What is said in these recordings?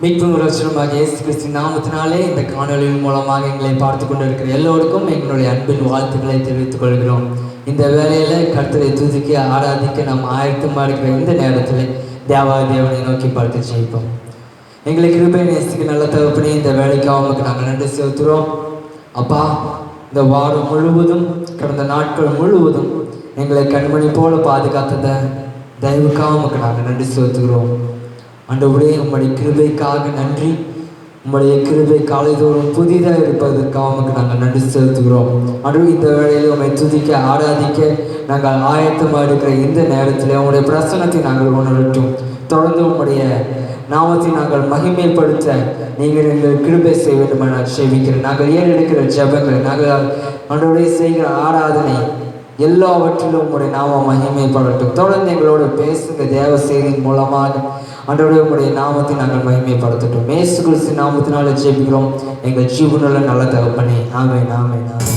மீட்பும் ரட்சகருமாக இயேசு கிறிஸ்து நாமத்தினாலே இந்த காணொலியின் மூலமாக எங்களை பார்த்து கொண்டிருக்கிற எல்லோருக்கும் எங்களுடைய அன்பின் வாழ்த்துக்களை தெரிவித்துக் கொள்கிறோம். இந்த வேளையில் கர்த்தரை துதிக்க ஆராதிக்க நாம் ஆயத்தமாக இருக்கிற இந்த நேரத்தில் தேவனை நோக்கி பார்த்து ஜெயிப்போம். எங்களுக்கு கிருபை நேசிக்க நல்ல தகப்பனே, இந்த வேலைக்கு அவங்களுக்கு நாங்கள் நன்றி செலுத்துகிறோம். அப்பா, இந்த வாரம் முழுவதும் கடந்த நாட்கள் முழுவதும் எங்களை கண்மணி போல பாதுகாத்தத தயவுக்காக அவங்களுக்கு நாங்கள் நன்றி செலுத்துகிறோம். ஆண்டவரே, உம்முடைய கிருபைக்காக நன்றி. உம்முடைய கிருபை காலைதோறும் புதிதாக இருப்பதற்காக உமக்கு நாங்கள் நன்றி செலுத்துகிறோம். ஆண்டவரே, இந்த வேளையில் உம்மை துதிக்க ஆராதிக்க நாங்கள் ஆயத்தமாக இருக்கிற இந்த நேரத்தில் உங்களுடைய பிரசன்னத்தை நாங்கள் உணரட்டும். தொடர்ந்து உம்முடைய நாமத்தை நாங்கள் மகிமைப்படுத்த நீங்கள் எங்கள் கிருபை செய்ய வேண்டும் என சேவிக்கிறேன். நாங்கள் ஏறெடுக்கிற ஜெபங்கள், நாங்கள் ஆண்டவரே செய்கிற ஆராதனை எல்லாவற்றிலும் உங்களுடைய நாமம் மகிமைப்படட்டும். தொடர்ந்து எங்களோட பேசுங்க. தேவ செய்தியின் மூலமாக ஆண்டவரே உங்களுடைய நாமத்தை நாங்கள் மகிமைப்படுத்தட்டும். இயேசு கிறிஸ்து நாமத்தினால ஜெபிக்கிறோம் எங்கள் ஜீவனுள்ள நல்ல தகப்பனே. ஆமென், ஆமென், ஆமென்.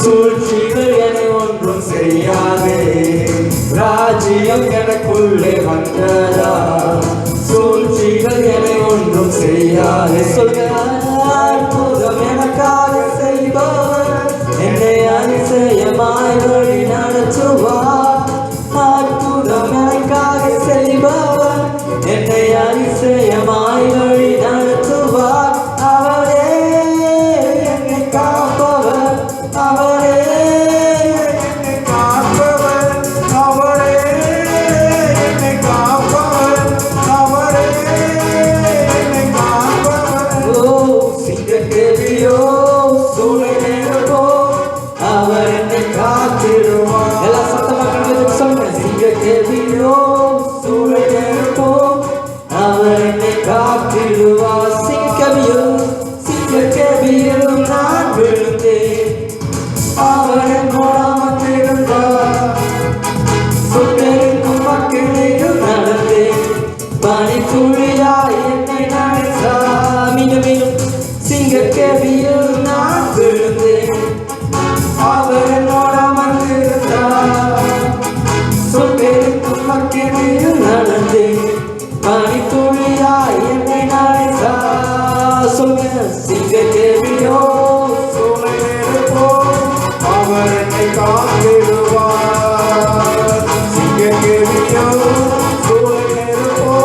சூழ்ச்சிகள் என்னை ஒன்றும் செய்யாதே. ராஜ்யம் எனக்குள்ளே வந்ததா, சூழ்ச்சிகள் என்னை ஒன்றும் செய்யாதே. அற்புதம் எனக்காக செய்பவர், என்னை அதிசயமாய் வழி நடத்துவார். அற்புதம் எனக்காக செய்பவர், என்னை அதிசயமாய் வழி நடத்துவார். அவரே என்னை காப்பவர், அவரே என்னை காப்பவர், அவரே என்னை காப்பவர், அவரே என்னை காப்பவர். ஓ சிங்கக்கேவியோ சூழலேறோ, அவர் என்னை காத்திடுவார். எல்லா சத்தமா கண்களுக்கு சொல்லுங்க. சிங்கக்கேவியோ சூழலேறோ, அவர் என்னை காத்திடுவார். சிங்கக்கேவியோ சிங்கக்கேவியோ நான் விழுந்தேன், அவர் என்னோட வந்திருந்தார். சொத்தெடுக்கும் மக்களையும் நடந்தேன், பனித்துளியாய் என்னை நினைத்தார். மீண்டும் மீண்டும். சிங்கக்கேவியோ நான் விழுந்தேன், அவர் என்னோட வந்திருந்தார். சொத்தெடுக்கும் மக்களையும் நடந்தேன், பனித்துளியாய் என்னை நினைத்தார். சொல்லுங்க. சிங்கக்கேவியோ சூழலேறோ, அவர் என்னை காத்திடுவார். சிங்கக்கேவியோ சூழலேறோ,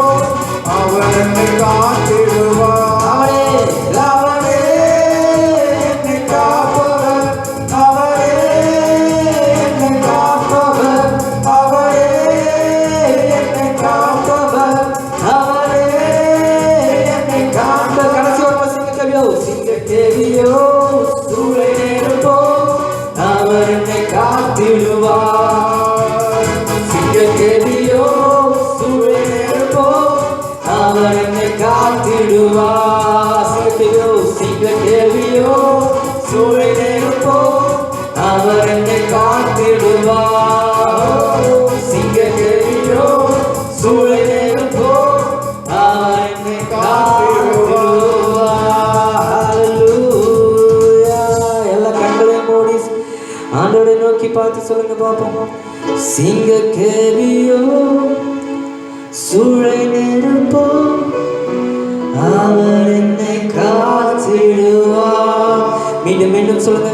அவர் என்னை காத்திடுவார். அவரே என்னை காப்பவர், அவரே என்னை காப்பவர், அவரே என்னை காப்பவர், அவரே என்னை காப்பவர். கடைசி ஒரு சிங்கக்கேவியோ சிங்கக்கேவியோ சூழலேறோ, அவர் என்னை காத்திடுவார். சிங்கக்கேவியோ சூழலேறோ, அவர் என்னை காத்திடுவார். சிங்கக்கேவியோ சூழலேறோ, அவர் என்னை காத்திடுவார். சிங்கக்கேவியோ சூழலேறோ, அவர் என்னை காத்திடுவார். ஹல்லேலூயா. எல்லா கண்களையும் மூடி ஆண்டவரை நோக்கி பார்த்து சொல்லுங்க பாப்போம். சிங்கக்கேவியோ சூழ்நிலைப்போ அவர் என்னை காத்திடுவார். மீண்டும் மீண்டும் சொல்லுங்க.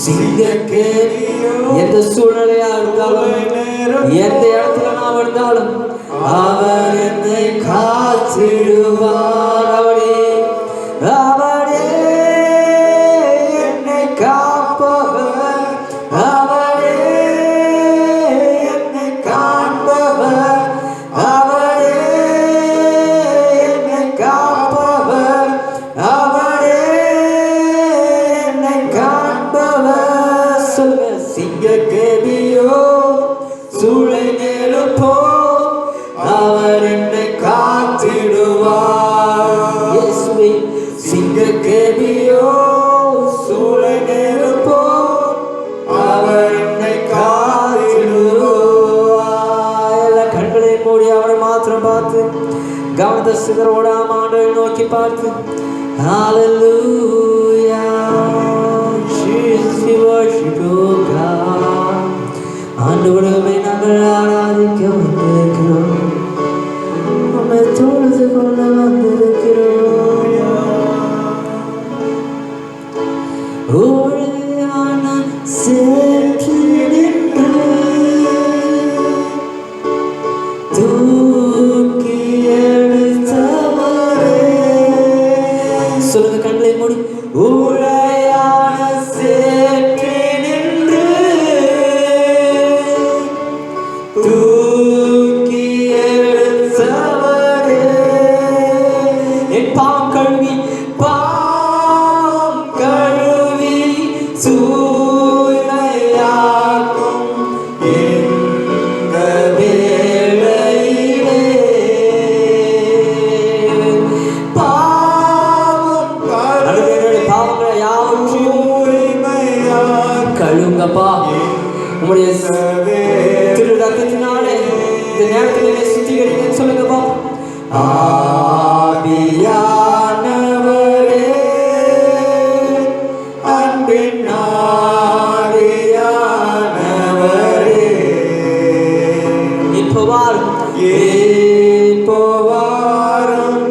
சிங்கக்கேரியோ எந்த சூழ்நிலையா இருந்தாலும் எந்த இடத்துல நாம் இருந்தாலும் அவர் என்னை காத்திடுவார். அவரே என்னை காப்பவர், அவரே என்னை காண்பவர், அவரே என்னை காப்பவர், அவரே என்னை காண்பவர். சொல்லுங்க. சிங்கக்கேரியோ சூளை நெருப்போ அவர் என்னை காத்திடுவார். இயேசுவே. சிங்கக்கேரியோ சூளை நெருப்போ அவர் என்னை காத்திடுவார். எல்லா கண்களையும் மூடி அவரை மாத்திரம் பார்த்து கவனத்தை சிதற விடாம ஆண்டவரை நோக்கி பார்த்து Hallelujah, Jesus we worship you God. ஆண்டவரை நாங்கள் ஆராதிக்க வந்திருக்கிறோம், உம்மை தொழுது கொள்ள வந்திருக்கிறோம். ஊழியான சேற்று நின்று தூக்கி எடுத்தவரே. சொல்லுங்க. கண்களை மூடி. ஊழியான சேற்று நின்று தூக்கி எடுத்தவரே. என் பாவம் கழுவி சூழ்நிலையாக்கும் இந்த வேளையிலே பாவங்களை யாவற்றையும் கழுவுங்கப்பா. உங்களுடைய திரு ரத்தத்தினாலே இந்த நேரத்தில் சுத்திகரிங்க. சொல்லுங்கப்பா. ஆவியானவரே, அன்பின் ஆவியானவரே, இப்போ வாரும், இப்போ வாரும்,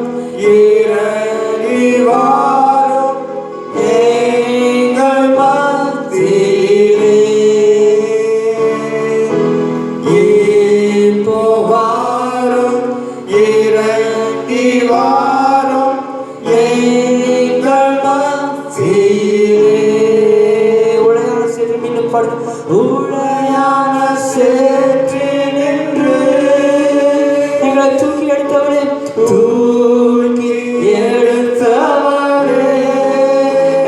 இறங்கி வாரும் எங்கள் மத்தியிலே. இப்போ வாரும், இறங்கி வாரும் எங்கள் மத்தியிலே. உளையான சேற்று மீண்டும் பாடு. உளையான சேற்று நின்று எங்களை தூக்கி எடுத்தவரே, தூக்கி எடுத்தவரே.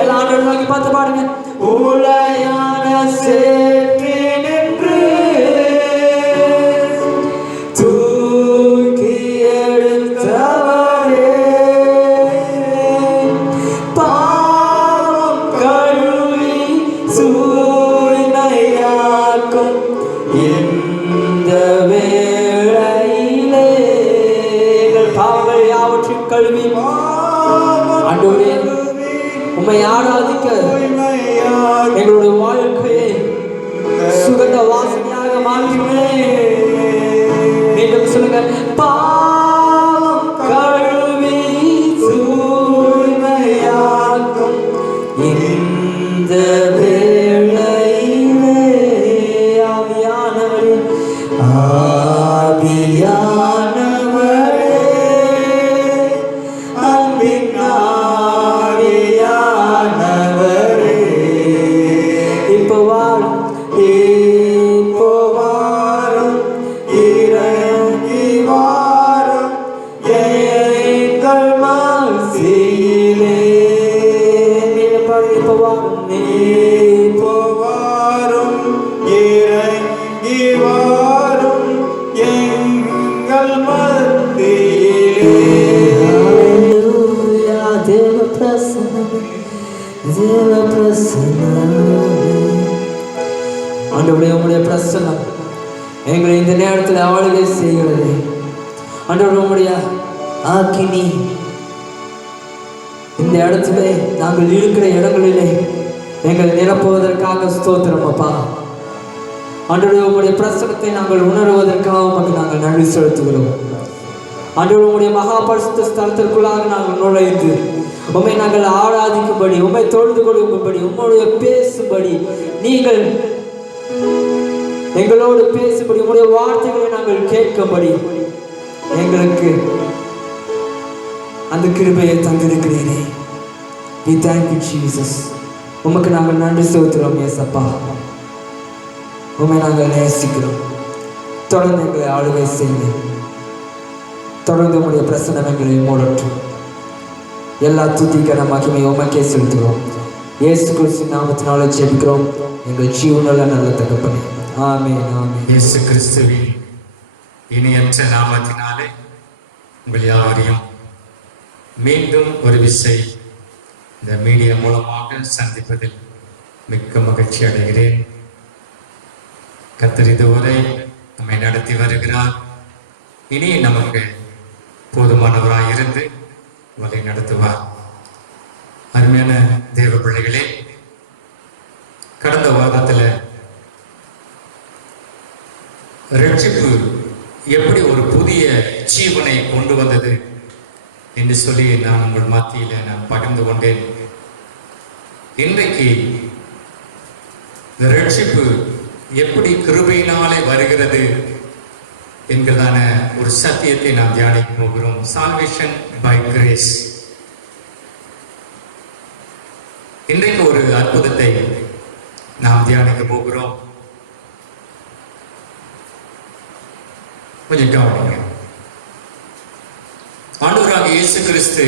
எல்லாம் ஆண்டவரை நோக்கி பார்த்து பாடுங்க. உளையான சேற்று நின்று தூக்கி எடுத்தவரே, பாவம் கழுவி சூழ்நிலையாக்கும் இந்த வேளையிலே. எங்கள் பாவங்கள் யாவற்றையும் கழுவி ஆண்டவரே உம்மை ஆராதிக்க எங்களுடைய வாழ்க்கையை சுகந்த வாசனையாக மாற்றுமே. மீண்டும் சொல்லுங்க. பாவம் கழுவி சூழ்நிலையாக்கும் இந்த வேளையிலே. ஆவியானவரே, ஆவியானவரே, அன்பின் ஆவியானவரே, இப்போ வாரும், இப்போ வாரும், இறங்கி வாரும் எங்கள் மத்தியிலே. இப்போ வாரும், இப்போ வாரும், இறங்கி வாரும் எங்கள் மத்தியிலே. ஹல்லேலூயா. தேவ பிரசன்னமே, தேவ பிரசன்னமே. ஆண்டவரே உம்முடைய பிரசன்னம் எங்களை இந்த நேரத்தில் ஆளுகை செய்கிறது. ஆண்டவரே உம்முடைய ஆக்கினி இந்த இடத்துல நாங்கள் இருக்கிற இடங்களிலே எங்களை நிரப்புவதற்காக ஸ்தோத்திரம் அப்பா. ஆண்டவரே உம்முடைய பிரசன்னத்தை நாங்கள் உணர்வதற்காக உமக்கு நாங்கள் நன்றி செலுத்துகிறோம். ஆண்டவரே உம்முடைய மகா பரிசுத்த ஸ்தலத்திற்குள்ளாக நாங்கள் நுழைந்து உம்மை நாங்கள் ஆராதிக்கும்படி, உம்மை தொழுது கொடுக்கும்படி, உம்முடைய பேசும்படி, நீங்கள் எங்களோடு பேசும்படி, உம்முடைய வார்த்தைகளை நாங்கள் கேட்கும்படி எங்களுக்கு அந்த கிருபையை தந்திருக்கிறீரே. We thank you Jesus. உமக்கு நாங்கள் நன்றி செலுத்துகிறோம் ஏசப்பா. உம்மை நாங்கள் நேசிக்கிறோம். தொடர்ந்து எங்களை ஆளுகை செய்ய, தொடர்ந்து உம்முடைய பிரசன்னம் எங்களை மூடட்டும். எல்லா துதிக்கான மகிமை உமக்கே செலுத்துகிறோம். இயேசு கிறிஸ்து நாமத்தினால ஜெபிக்கிறோம் எங்கள் ஜீவனுள்ள நல்ல தகப்பனே. ஆமென் ஆமென். இயேசு கிறிஸ்துவின் இணையற்ற நாமத்தினாலே உங்கள் யாவரையும் மீண்டும் ஒரு விசை இந்த மீடியா மூலமாக சந்திப்பதில் மிக்க மகிழ்ச்சி அடைகிறேன். கர்த்தர் இதுவரை நம்மை நடத்தி வருகிறார். இனி நமக்கு போதுமானவராக இருந்து வழி நடத்துவார். அருமையான தேவ பிள்ளைகளே, கடந்த வாரத்தில் ரட்சிப்பு எப்படி ஒரு புதிய ஜீவனை கொண்டு வந்தது என்று சொல்லி நான் உங்கள் மத்தியில் நான் பகிர்ந்து கொண்டேன். இன்றைக்கு இந்த ரட்சிப்பு எப்படி கிருபையினாலே வருகிறது என்கிறதான ஒரு சத்தியத்தை நாம் தியானிக்க போகிறோம். Salvation by grace. இன்றைக்கு ஒரு அற்புதத்தை நாம் தியானிக்க போகிறோம். கொஞ்சம் கவனிங்க. ஆண்டவராக இயேசு கிறிஸ்து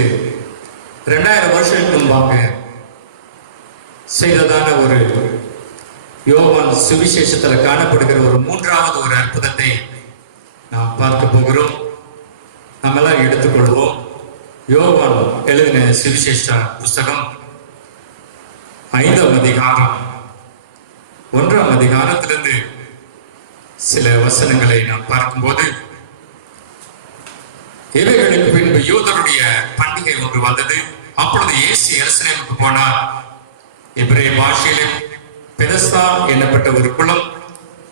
2000 வருஷத்துக்கு முன்பாக செய்ததான ஒரு யோவான் சுவிசேஷத்தில் காணப்படுகிற ஒரு மூன்றாவது ஒரு அற்புதத்தை நாம் பார்க்க போகிறோம். நம்ம எல்லாம் எடுத்துக்கொள்வோம். யோவான் எழுதின சுவிசேஷ புஸ்தகம் 5ஆம் அதிகாரம் 1ஆம் அதிகாரத்திலிருந்து சில வசனங்களை நாம் பார்க்கும்போது, இவைகளுக்கு பின்பு யூதருடைய பண்டிகை ஒன்று வந்தது. அப்பொழுது இயேசு எருசலேமுக்கு போனார். எபிரேய பாஷையிலே பெதஸ்தா என்னப்பட்ட ஒரு குளம்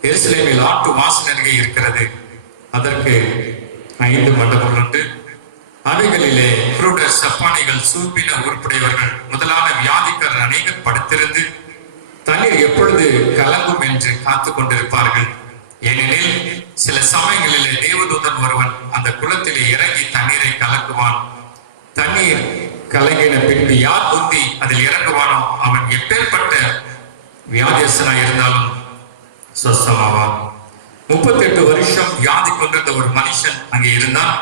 எருசலேமில் ஆட்டு வாசல் அருகே இருக்கிறது. அதற்கு 5 மண்டபங்கள் உண்டு. அவைகளிலே குருடர், சப்பானிகள், சூப்பின உருப்புடையவர்கள் முதலான வியாதிக்கர் அநேகர் படுத்திருந்து தண்ணீர் எப்பொழுது கலங்கும் என்று காத்து கொண்டிருப்பார்கள். ஏனெனில் சில சமயங்களிலே தேவதூதன் ஒருவன் அந்த குளத்திலே இறங்கி தண்ணீரை கலக்குவான். தண்ணீர் கலங்கின பின்பு யார் குந்தி அதில் இறங்குவானோ அவன் எப்பேற்பட்ட வியாதியஸ்தனாய் இருந்தாலும் சொஸ்தமாவான். 38 வருஷம் வியாதி கொண்டிருந்த ஒரு மனுஷன் அங்கே இருந்தான்.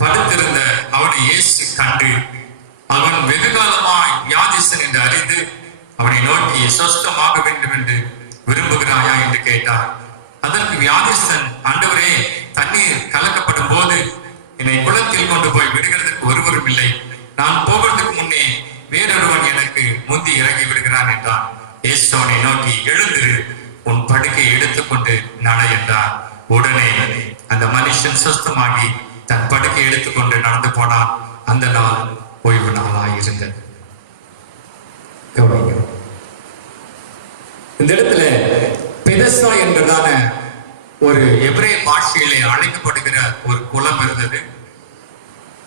படுத்திருந்த அவனை இயேசு கண்டு அவன் வெகு காலமாய் வியாதியஸ்தன் என்று அறிந்து அவனை நோக்கி, சொஸ்தமாக வேண்டும் என்று விரும்புகிறாயா என்று கேட்டார். அதற்கு வியாதிஸ்தன், ஆண்டவரே, தண்ணீர் கலக்கப்படும் போது என்னை குளத்தில் கொண்டு போய் விடுகிறதுக்கு ஒருவரும் இல்லை. நான் போவதற்கு முன்னே வேறொருவன் எனக்கு முந்தி இறங்கி விடுகிறான் என்றான். இயேசு அவனை நோக்கி, எழுந்திரு, உன் படுக்கை எடுத்துக்கொண்டு நட என்றார். உடனே அந்த மனுஷன் சுஸ்தமாகி தன் படுக்கை எடுத்துக்கொண்டு நடந்து போனான். அந்த நாள் ஓய்வு நாளாய் இருந்தது. கவனிங்க, இந்த இடத்துல பெதஸ்தா என்பதான ஒரு எபிரேய பாஷையிலே அழைக்கப்படுகிற ஒரு குளம் இருந்தது.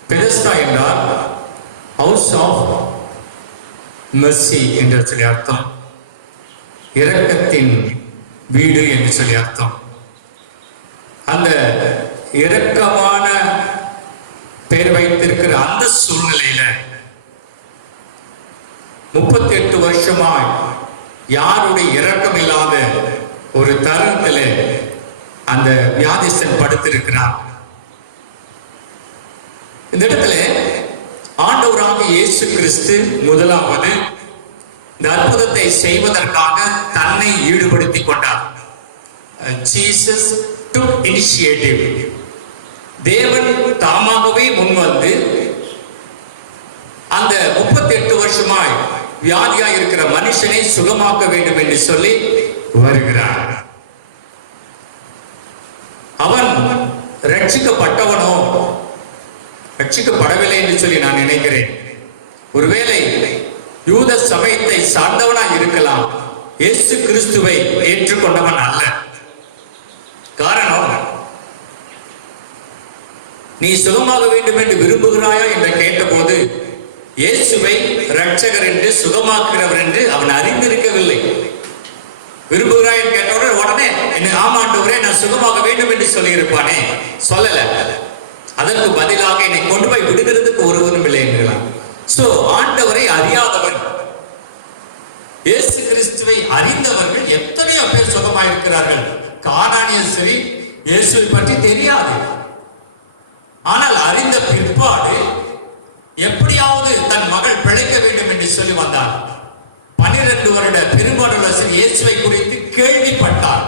பெதஸ்தா என்றால் ஹவுஸ் ஆஃப் மெர்சி என்று சொல்லி அர்த்தம். இரக்கத்தின் வீடு என்று சொல்லி அர்த்தம். அந்த இரக்கமான பெயர் வைத்திருக்கிற அந்த சூழ்நிலையில 38 வருஷமாய் யாருடைய இரக்கம் இல்லாத ஒரு தருணத்துல அந்த வியாதிஸ்தன் படுத்திருக்கிறார். இந்த இடத்துல ஆண்டவராக இயேசு கிறிஸ்து முதலாவது இந்த அற்புதத்தை செய்வதற்காக தன்னை ஈடுபடுத்திக் கொண்டார். Jesus took initiative. தேவன் தாமாகவே முன்வந்து அந்த 38 வருஷமாய் வியாதியாய் இருக்கிற மனுஷனை சுகமாக்க வேண்டும் என்று சொல்லி வருகிறார். அவன் ரட்சிக்கப்பட்டவனோ ரட்சிக்கப்படவில்லை என்று சொல்லி நான் நினைக்கிறேன். ஒருவேளை யூத சமயத்தை சார்ந்தவனாய் இருக்கலாம், இயேசு கிறிஸ்துவை ஏற்றுக்கொண்டவன் அல்ல. காரணம், நீ சுகமாக வேண்டும் என்று விரும்புகிறாயா என்று கேட்டபோது இயேசுவை இரட்சகர் என்று சுகமாக்குகிறவர் என்று அவன் அறிந்திருக்கவில்லை. விரும்புகிறாய் என்று கேட்டவுடன் உடனே என்ன ஆமாண்டவரே நான் சுகமாக வேண்டும் என்று சொல்லியிருப்பானே, சொல்லல. அதற்கு பதிலாக என்னை கொண்டு போய் விடுகிறதுக்கு ஒருவரும் இல்லை என்கிறான். சோ ஆண்டவரை அறியாதவன், இயேசு கிறிஸ்துவை அறிந்தவர்கள் எத்தனையோ பேர் சுகமாயிருக்கிறார்கள். கானானியர் சரி இயேசுவை பற்றி தெரியாது, ஆனால் அறிந்த பிற்பாடு எப்படியாவது தன் மகள் பிழைக்க வேண்டும் என்று சொல்லி வந்தார். 12 வருட பெரும்பாடுள்ள இயேசுவை குறித்து கேள்விப்பட்டார்.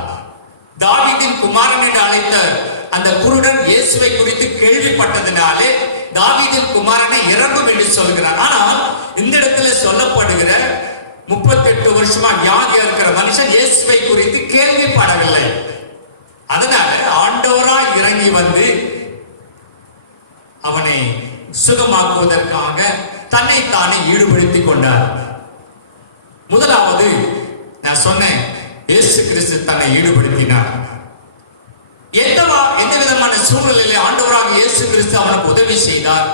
தாவீதின் குமாரன் என்று அழைத்த அந்த குருடன் இயேசுவை குறித்து கேள்விப்பட்டதினாலே தாவீதின் குமாரனை இறங்கும் என்று சொல்கிறார். ஆனால் இந்த இடத்துல சொல்லப்படுகிற 38 வருஷமா வியாதியா இருக்கிற மனுஷன் இயேசுவை குறித்து கேள்விப்படவில்லை. அதனால ஆண்டவராய் இறங்கி வந்து அவனை சுகமாக்குவதற்காக தன்னைத்தானே ஈடுபடுத்திக் கொண்டார். முதலாவது நான் சொன்னேன், இயேசு கிறிஸ்து தன்னை ஈடுபடுத்தினார். எந்த விதமான சூழ்நிலையிலே ஆண்டவராக இயேசு கிறிஸ்து அவனுக்கு உதவி செய்தார்.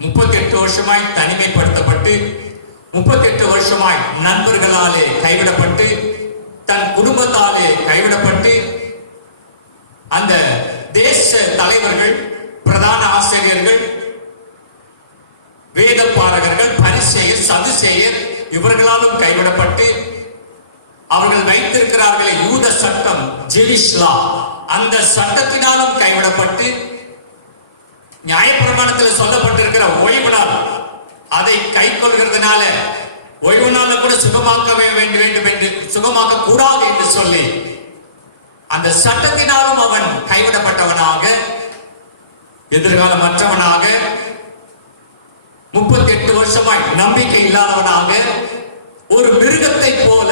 38 வருஷமாய் தனிமைப்படுத்தப்பட்டு, 38 வருஷமாய் நண்பர்களாலே கைவிடப்பட்டு, தன் குடும்பத்தாலே கைவிடப்பட்டு, அந்த தேச தலைவர்கள், பிரதான ஆசிரியர்கள், வேத பாரகர்கள், பரிசேயர், சதுசேயர் இவர்களாலும் கைவிடப்பட்டு, அவர்கள் வைத்திருக்கிறார்களே யூத சட்டம், ஜூவிஷ் லா, அந்த சட்டத்தினாலும் கைவிடப்பட்டு, நியாயப்பிரமாணத்தில் சொல்லப்பட்டிருக்கிற ஓய்வு நாள் அதை கை கொள்கிறதுனால ஓய்வு நாள் கூட சுகமாக்கவே வேண்டும் என்று, சுகமாக்க கூடாது என்று சொல்லி அந்த சட்டத்தினாலும் அவன் கைவிடப்பட்டவனாக, எதிர்காலமற்றவனாக, 38 வருஷமாய் நம்பிக்கை இல்லாதவனாக, ஒரு மிருகத்தை போல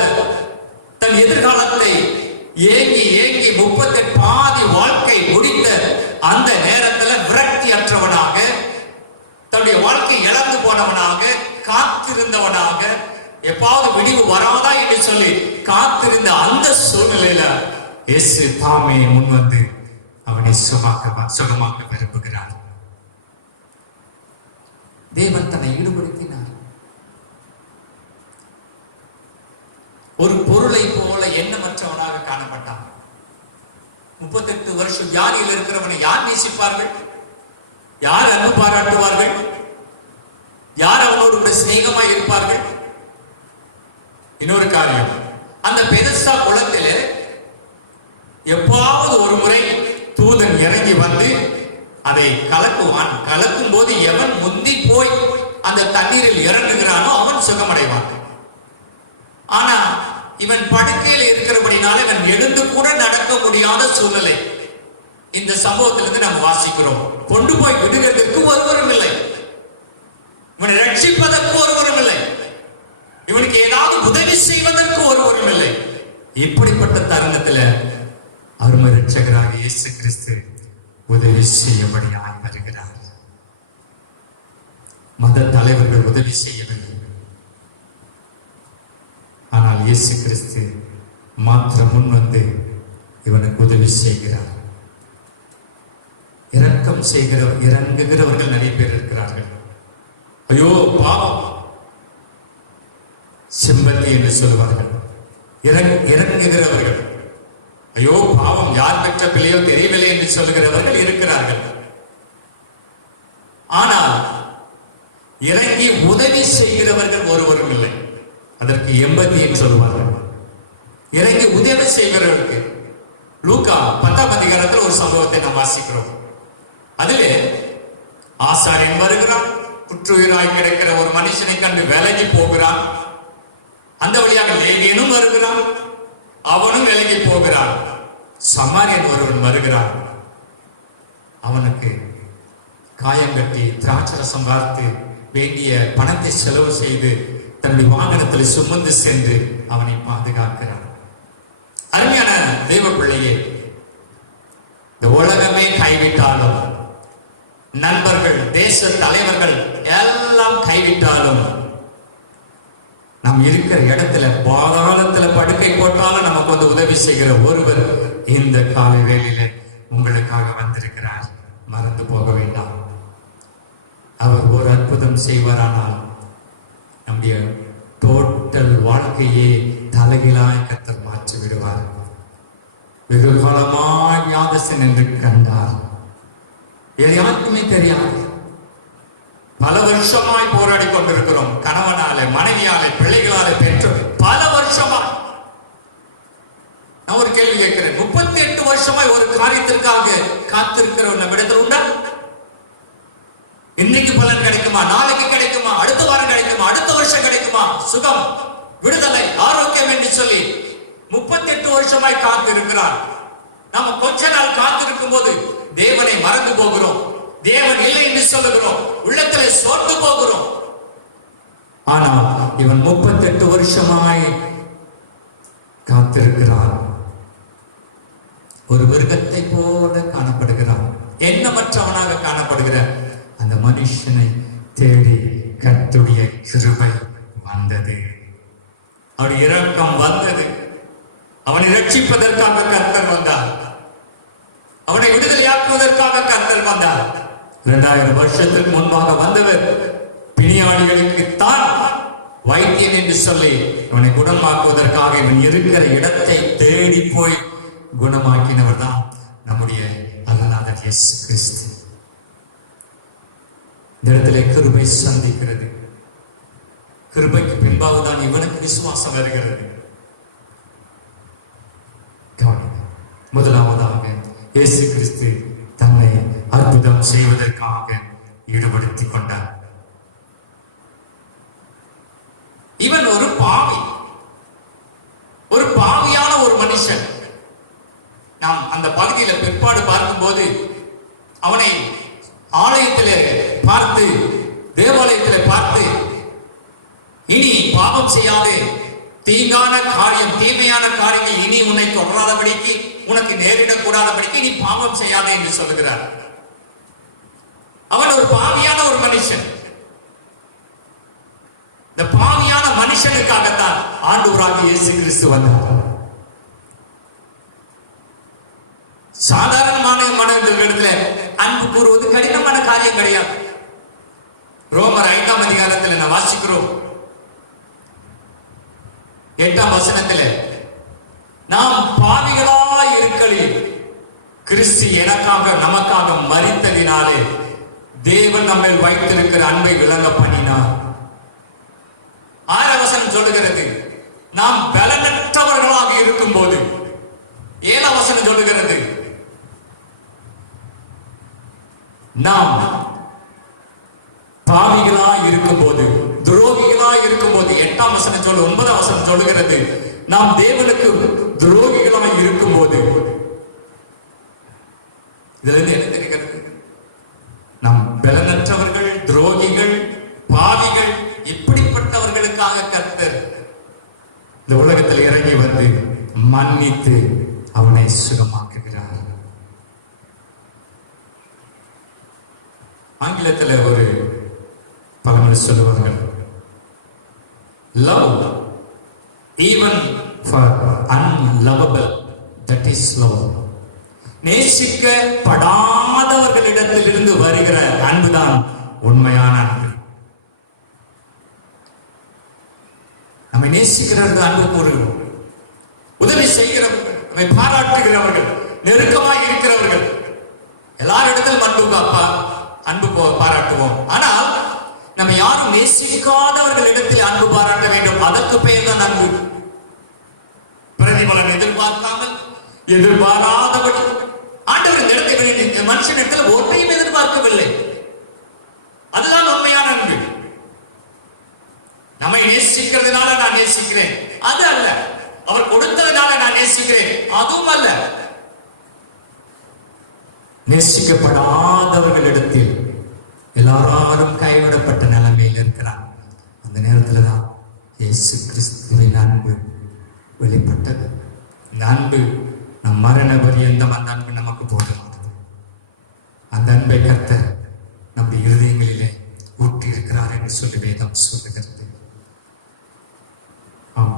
தன் எதிர்காலத்தை ஏங்கி 38 பாதி வாழ்க்கை முடித்த அந்த நேரத்தில் விரக்தியற்றவனாக, தன்னுடைய வாழ்க்கை இழந்து போனவனாக, காத்திருந்தவனாக, எப்பாவது விடிவு வராதா என்று சொல்லி காத்திருந்த அந்த சூழ்நிலையில இயேசு தாமே முன்வந்து அவனை சுகமாக்க விரும்புகிறார். தேவன் தன்னை ஈடுபடுத்தினார். ஒரு பொருளை போல எண்ணமற்றவனாக காணப்பட்டான். 38 வருஷம் வியாதியில் இருக்கிறவனை யார் நேசிப்பார்கள்? யார் அன்பு பாராட்டுவார்கள்? யார் அவனோடு கூட சிநேகமாய் இருப்பார்கள்? இன்னொரு காரியம், அந்த பெதஸ்தா குளத்திலே எப்பாவது ஒரு முறை தூதன் இறங்கி வந்து அதை கலக்குவான். கலக்கும் போது எவன் முந்தி போய் அந்த தண்ணீரில் இறங்குகிறானோ அவன் சுகமடைவான். ஆனா இவன் படுக்கையில் இருக்கிறபடினால இவன் எழுந்து கூட நடக்க முடியாத சூழ்நிலை. இந்த சம்பவத்திலிருந்து நாம் வாசிக்கிறோம். கொண்டு போய் விடுகிறதுக்கு ஒருவரும் இல்லை, இவனை ரட்சிப்பதற்கு ஒருவரும் இல்லை, இவனுக்கு ஏதாவது உதவி செய்வதற்கு ஒருவரும் இல்லை. இப்படிப்பட்ட தருணத்துல அருமை இரட்சகராக இயேசு கிறிஸ்து உதவி செய்யபடியாய் வருகிறார். மத தலைவர்கள் உதவி செய்யவில்லை, ஆனால் இயேசு கிறிஸ்து மாத்திரம் முன் வந்து இவனுக்கு உதவி செய்கிறார். இரக்கம் இறங்குகிறவர்கள் நிறைய பேர் இருக்கிறார்கள். ஐயோ பாவம், சிம்பத்தி என்று சொல்லுவார்கள். இறங்குகிறவர்கள், ஐயோ பாவம், யார் பெற்ற பிள்ளையோ தெரியவில்லை என்று சொல்லுகிறவர்கள் இருக்கிறார்கள். ஆனால் இறங்கி உதவி செய்கிறவர்கள் ஒருவரும் இல்லை. அதற்கு எம்பதி என்று சொல்லுவார்கள். இறங்கி உதவி செய்கிறவர்களுக்கு லூக்கா 10ஆம் அதிகாரத்தில் ஒரு சம்பவத்தை நாம் வாசிக்கிறோம். அதிலே ஆசாரியன் வருகிறான், குற்றுயிராய் கிடைக்கிற ஒரு மனுஷனை கண்டு விலகி போகிறான். அந்த வழியாக லேவியனும் வருகிறான், அவனும் விலகி போகிறான். சமாரியன் ஒருவன் வருகிறான், அவனுக்கு காயம் கட்டி திராட்சரசம் பார்த்து வேண்டிய பணத்தை செலவு செய்து தன்னுடைய வாகனத்தில் சுமந்து சென்று அவனை பாதுகாக்கிறான். அருமையான தெய்வ பிள்ளையே, இந்த உலகமே கைவிட்டாலும், நண்பர்கள், தேச தலைவர்கள் எல்லாம் கைவிட்டாலும், நாம் இருக்கிற இடத்துல பாதாளத்துல படுக்கை போட்டாலும் நமக்கு வந்து உதவி செய்கிற ஒருவர் இந்த காலை வேளையில உங்களுக்காக வந்திருக்கிறார். மறந்து போக வேண்டாம். அவர் ஒரு அற்புதம் செய்வாரானால் நம்முடைய டோட்டல் வாழ்க்கையே தலைகீழாய் கர்த்தர் மாற்றி விடுவார். வெகு காலமாய் ஞாபகம் என்று கண்டார். வேறு யாருக்குமே தெரியாது. பல வருஷமாய் போராடி கொண்டிருக்கிறோம். கணவனாலே, மனைவியாலே, பிள்ளைகளாலே, பெற்றோர் பல வருஷமாய். நான் ஒரு கேள்வி கேட்கிறேன். 38 வருஷமாய் ஒரு காரியத்திற்காக காத்திருக்கிற நம்மிடத்தில் உண்டா? இன்னைக்கு பலன் கிடைக்குமா? நாளைக்கு கிடைக்குமா? அடுத்த வாரம் கிடைக்குமா? அடுத்த வருஷம் கிடைக்குமா? சுகம், விடுதலை, ஆரோக்கியம் என்று சொல்லி 38 வருஷமாய் காத்திருக்கிறார். நாம கொஞ்ச நாள் காத்திருக்கும் போது தேவனை மறந்து போகிறோம். தேவன் இல்லை என்று சொல்லுகிறோம். உள்ளத்திலே சோர்ந்து போகிறோம். ஆனால் இவன் 38 வருஷமாய் காத்திருக்கிறான். ஒரு மிருகத்தை போல காணப்படுகிறான். எண்ணமற்றவனாக காணப்படுகிற அந்த மனுஷனை தேடி கர்த்தருடைய கிருபை வந்தது. அவருடைய இரக்கம் வந்தது. அவனை ரட்சிப்பதற்காக கர்த்தர் வந்தார். அவனை விடுதலையாக்குவதற்காக கர்த்தர் வந்தார். 2000 வருஷத்துக்கு முன்பாக வந்தவர் பிணியாளிகளுக்கு தான் வைத்தியன் என்று சொல்லி அவனை குணமாக்குவதற்காக இவன் இருக்கிற இடத்தை தேடி போய் குணமாக்கினவர் தான் நம்முடைய அருளாளர் இயேசு கிறிஸ்து. இந்த இடத்திலே கிருபை சந்திக்கிறது. கிருபைக்கு பின்பாகதான் இவனுக்கு விசுவாசம் வருகிறது. முதலாவதாக இயேசு கிறிஸ்து தன்னை அற்புதம் செய்வதற்காக ஈடுபடுத்திக் கொண்டார். இவன் ஒரு பாவி, ஒரு பாவியான ஒரு மனுஷன். நாம் அந்த பகுதியில பிற்பாடு பார்க்கும்போது அவனை ஆலயத்திலே பார்த்து, தேவாலயத்திலே பார்த்து, இனி பாவம் செய்யாதே, தீங்கான காரியம், தீமையான காரியங்கள் இனி உன்னை தொடராதபடிக்கு, உனக்கு நேரிடக்கூடாதபடிக்கு நீ பாவம் செய்யாதே என்று சொல்லுகிறார். அவன் ஒரு பாவியான ஒரு மனுஷன். இந்த பாவியான மனுஷனுக்காகத்தான் ஆண்டவராகிய இயேசு கிறிஸ்து வந்தார். சாதாரணமான மனிதர்களிடத்துல அன்பு கூறுவது கடினமான காரியம் கிடையாது. ரோமர் 5ஆம் அதிகாரத்தில் நான் வாசிக்கிறோம். 8ஆம் வசனத்தில், நாம் பாவிகளாய் இருக்கையில் கிறிஸ்து எனக்காக நமக்காக மரித்ததினாலே தேவன் நம்மை வைத்திருக்கிற அன்பை விளங்க பண்ணினார். 6ஆம் வசனம் சொல்லுகிறது, நாம் பலனற்றவர்களாக இருக்கும் போது. 7ஆம் வசனம் சொல்லுகிறது, நாம் பாவிகளாய் இருக்கும் போது, துரோகிகளாய் இருக்கும் போது. 8ஆம் வசனம் சொல்லு, 9ஆம் வசனம் சொல்லுகிறது, நாம் தேவனுக்கு துரோகிகளாய் இருக்கும் போது. இதுல இருந்து என்ன தெரிகிறது? நாம் பலனற்றவர்கள், துரோகிகள், பாவிகள், இப்படிப்பட்டவர்களுக்காக கர்த்தர் இந்த உலகத்தில் இறங்கி வந்து மன்னித்து அவனை சுகமாக்குகிறார். ஆங்கிலத்தில் ஒரு பழமொழி சொல்லுவார்கள், love even for unlovable, that is love. நேசிக்கப்படாதவர்களிடத்திலிருந்து வருகிற அன்புதான் உண்மையான அன்பு. நம்மை நேசிக்கிறவர்கள் அன்பு கூறுகிறோம், உதவி செய்கிறவர்கள், நம்மை பாராட்டுகிறவர்கள், நெருக்கமாய் இருக்கிறவர்கள், எல்லாரிடத்திலும் அன்பு பாராட்டுவோம். ஆனால் நம்ம யாரும் நேசிக்காதவர்களிடத்தில் அன்பு பாராட்ட வேண்டும். அதற்கு பெயர் தான் அன்பு. பிரதிபலன் எதிர்பார்க்காமல், எதிர்பாராதபடி ஆண்டவர் இந்த இடத்தை மனுஷனிடத்தில் ஒன்றையும் எதிர்பார்க்கவில்லை. அதுதான் உண்மையான அன்பு. நம்மை நேசிக்கிறதுனால நான் நேசிக்கிறேன் அது அல்ல, அவர் கொடுத்ததுனால நான் நேசிக்கிறேன் அதுவும் அல்ல. நேசிக்கப்படாதவர்களிடத்தில் எல்லாரும் கைவிடப்பட்ட நிலைமையில் இருக்கிறார். அந்த நேரத்தில் தான் இயேசு கிறிஸ்துவின் அன்பு வெளிப்பட்டது. இந்த அன்பு நம் மரண பரியந்தம் அந்த அன்பு நமக்கு போதுமானது. அந்த அன்பை கர்த்தர் நம்முடைய இருதயங்களிலே ஊட்டி இருக்கிறார் என்று சொல்லி வேதம் சொல்லுகிறது.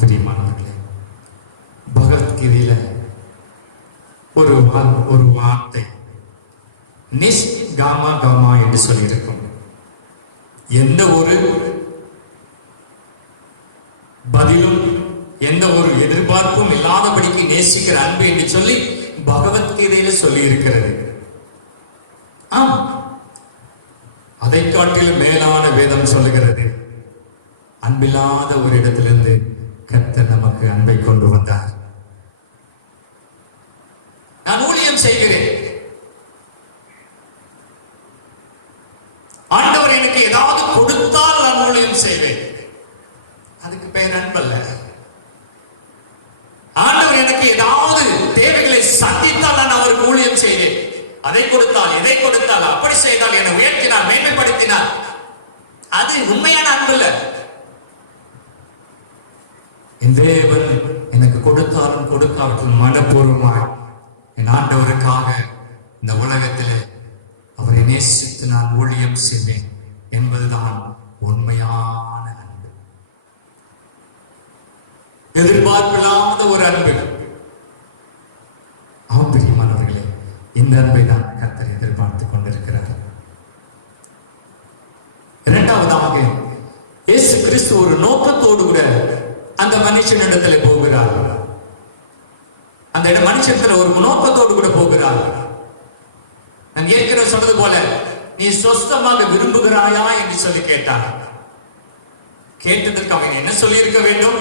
பிரியமானவர்களே, பகவத்கீதையில ஒரு வார்த்தை, காமா காமா என்று சொல்லியிருக்கும். எந்த ஒரு பதிலும் எந்த ஒரு எதிர்பார்ப்பும் இல்லாதபடிக்கு நேசிக்கிற அன்பு என்று சொல்லி பகவத்கீதையில சொல்லி இருக்கிறது. ஆம், அதை காட்டிலும் மேலான வேதம் சொல்லுகிறது, அன்பில்லாத ஒரு இடத்திலிருந்து கர்த்தர் நமக்கு அன்பை கொண்டு வந்தார். நான் ஊழியம் செய்கிறேன், ஆண்டவர் எனக்கு ஏதாவது கொடுத்தால் நான் ஊழியம் செய்வேன், அதுக்கு பெயர் அன்பல்ல. ஆண்டவர் எனக்கு ஏதாவது தேவைகளை சந்தித்தால் நான் அவருக்கு ஊழியம் செய்வேன், அதை கொடுத்தால் இதை கொடுத்தால் அப்படி செய்தால் என்னை உயர்த்தினார் மேன்மைப்படுத்தினார், அது உண்மையான அன்பல்ல. என் தேவன் எனக்கு கொடுத்தாலும் கொடுக்காவிட்டாலும் மனப்பூர்வமாய் என் ஆண்டவருக்காக இந்த உலகத்தில் அவரை நேசித்து நான் ஊழியம் செய்வேன் என்பதுதான் உண்மையான அன்பு. எதிர்பார்ப்பில்லாத ஒரு அன்பு. அவன் பிரியமானவர்களே, இந்த அன்பை தான் கர்த்தர் எதிர்பார்த்துக் கொண்டிருக்கிறார். இரண்டாவதாக, இயேசு கிறிஸ்து ஒரு நோக்கத்தோடு கூட அந்த மனுஷனிடத்தில் போகிறார். அந்த மனுஷனிடத்தில் ஒரு நோக்கத்தோடு கூட போகிறார். நான் ஏற்கனவே சொன்னது போல, நீ சொஸ்தமாக விரும்புகிறாயா என்று சொல்லி கேட்டார். கேட்டதற்கு அவன் என்ன சொல்லி இருக்க வேண்டும்?